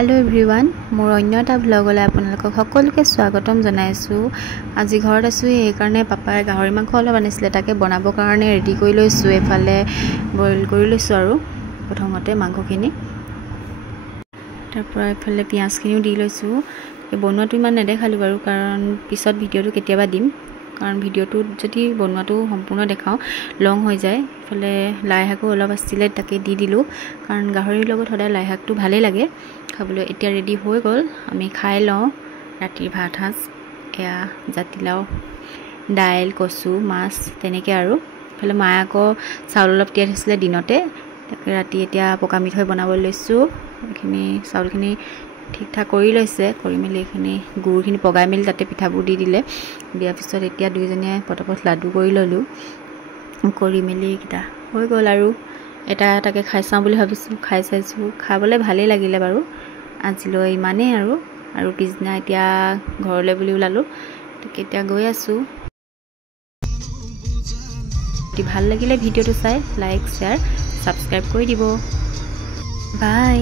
Hello everyone मोर अन्य এটা ব্লগলৈ আপোনালোকক সকলোকে স্বাগতম জনাইছো। আজি ঘৰত আছো এই কাৰণে পাপাই গাহৰি মাংস অলপ আনিছিলে তাকে বনাবৰ কাৰণে ৰেডি কৰি লৈছো। এফালে বইল কৰি লৈছো আৰু প্ৰথমতে মাংসখিনি তাৰ পৰা এফালে পিয়াজখিনিও দি লৈছো। এই বনোৱাটো ইমান নেদেখালো বাৰু কাৰণ পিছত ভিডিওটো কেতিয়াবা দিম কাৰণ ভিডিওটো যদি বনোৱাটো সম্পূৰ্ণ দেখাও লং হৈ যায়। এফালে লাই শাকো অলপ আছিলে তাকে দি দিলো কাৰণ গাহৰিৰ লগত সদায় লাই শাকটো ভালে লাগে খাবলৈ। এতিয়া ৰেডি হৈ গ'ল, আমি খাই লওঁ ৰাতিৰ ভাত সাজ। এয়া জাতিলাও দাইল কচু মাছ তেনেকৈ আৰু এফালে মায়ে আকৌ চাউল অলপ তিয়াই থৈছিলে দিনতে তাকে ৰাতি এতিয়া পকা মিঠৈ বনাবলৈ লৈছোঁ। এইখিনি চাউলখিনি ঠিক ঠাক কৰি লৈছে, কৰি মেলি এইখিনি গুড়খিনি পগাই মেলি তাতে পিঠাবোৰ দি দিলে। দিয়াৰ পিছত এতিয়া দুইজনীয়ে পটাপট লাডু কৰি ল'লোঁ। কৰি মেলি এইকেইটা হৈ গ'ল আৰু এটা এটাকৈ খাই চাওঁ বুলি ভাবিছোঁ। খাই চাইছোঁ, খাবলৈ ভালেই লাগিলে বাৰু। আজিলৈ ইমানেই আৰু পিছদিনা এতিয়া ঘৰলৈ বুলি ওলালোঁ তাকে এতিয়া গৈ আছোঁ। যদি ভাল লাগিলে ভিডিঅ'টো চাই লাইক শ্বেয়াৰ ছাবস্ক্ৰাইব কৰি দিব। বাই।